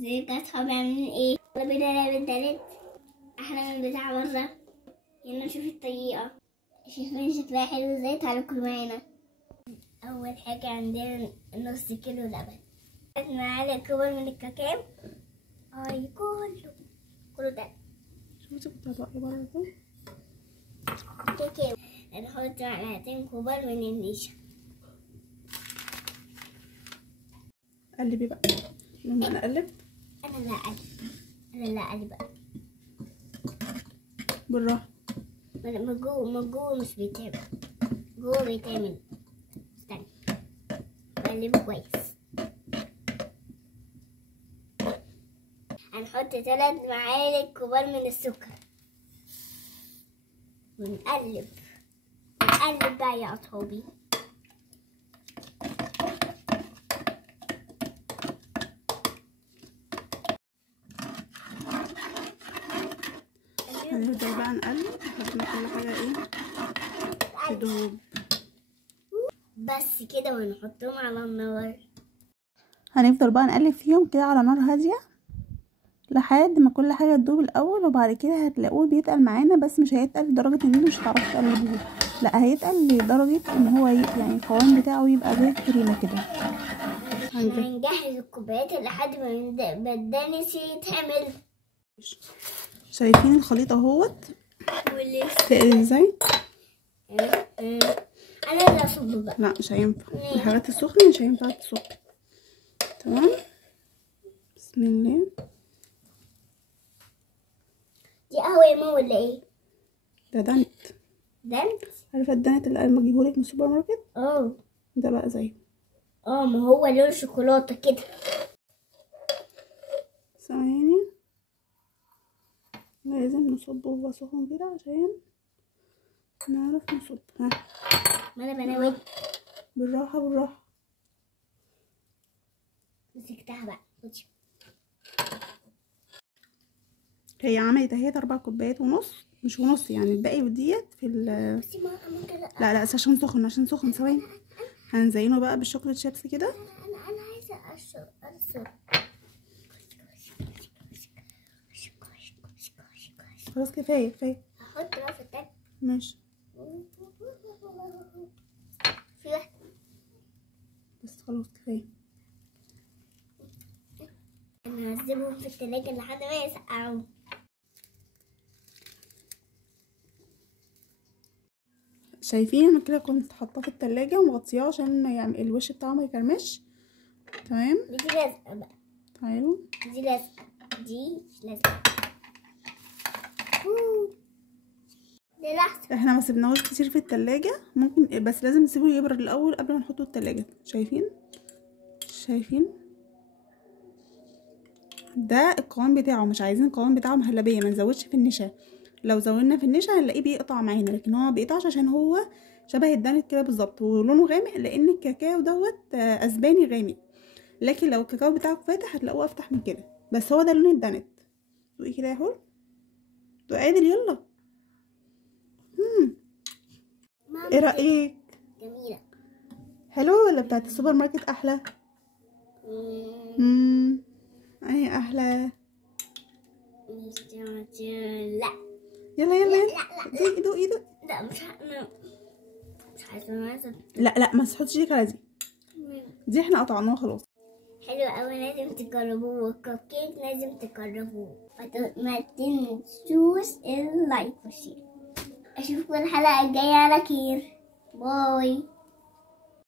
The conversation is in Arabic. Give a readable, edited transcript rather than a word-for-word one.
ازيك يا صحابي عاملين ايه؟ يلا بينا نعمل تالت احلى من بتاع بره. يلا نشوف الطريقة. شايفين شكلها حلو ازاي؟ تعالوا كلوا معانا. اول حاجة عندنا نص كيلو لبن، معلقة كبار من الكاكاو. اي كله ده كاكاو. هنحط معلقتين كبار من النشا. قلبي بقى. لما انا اقلب انا لا اقلب بالراحه. من جوه مش بيتعمل، جوه بيتعمل. استنى اقلبه كويس. هنحط 3 معالق كبار من السكر ونقلب بقى يا اصحابي. هنبدأ بقى نقلب لحد ما كل حاجة ايه تدوب. بس كده ونحطهم على النار. هنفضل بقى نقلب فيهم كده على نار هادية لحد ما كل حاجة تدوب الأول، وبعد كده هتلاقوه بيتقل معانا، بس مش هيتقل لدرجة ان انتوا مش هتعرفوا تقلبوه، لا هيتقل لدرجة ان هو يعني القوام بتاعه يبقى زي الكريمة كده. هنجهز الكوبايات لحد ما الدانس يتعمل. شايفين الخليط اهوت تقل ازاي؟ انا اللي اصب بقى. لا مش هينفع، الحاجات السخنة مش هينفع تصب. تمام، بسم الله. دي قهوة يا ماما ولا ايه؟ ده دانت. عارفة الدانت اللي لما اجيبهولك من السوبر ماركت؟ ده بقى زيه. ما هو لون شوكولاتة كده. ثواني، لازم نصبه وهو سخن كده عشان نعرف نصب. ها ما انا بناوي بالراحة. مسكتها بقى. هي عملت اهي 4 كوبايات ونص، مش ونص يعني، الباقي ديت في لا عشان سخن. ثواني، هنزينه بقى بالشوكولات شيبس كده. انا عايزه ارسم. خلاص كفايه. احط بقى في التاني. ماشي، في واحده بس خلاص كفايه. انا هسيبهم في التلاجة لحد ما يسقعوا. شايفين انا كده كنت حاطاه في التلاجة ومغطياه عشان يعني الوش بتاعه ما يكرمش. تمام، دي لازقه بقى. تعالوا دي لازقه، دي مش لازقه. دي لحظه. احنا ما سيبناهوش كتير في التلاجة، ممكن بس لازم نسيبه يبرد الاول قبل ما نحطه التلاجة. شايفين ده القوام بتاعه، مش عايزين القوام بتاعه مهلبية، ما نزودش في النشا. لو زودنا في النشا هنلاقيه بيقطع معانا، لكن هو ما بيقطعش عشان هو شبه الدانت كده بالظبط، ولونه غامق لان الكاكاو دوت اسباني غامق. لكن لو الكاكاو بتاعك فاتح هتلاقوه افتح من كده، بس هو ده لون الدانت. دوقي كده يا حور، دوقي عادل يلا. ايه رأيك؟ جميله. حلوه ولا بتاعت السوبر ماركت احلى؟ ايه احلى؟ لا يلا دوقي. لا مش عايزه. لا ما تحطيش ايدك على دي احنا قطعناها خلاص. حلو قوي، لازم تجربوه، والكب كيك لازم تجربوه. ما تنسوش اللايك والشير. اشوفكم الحلقه الجايه على خير. باي.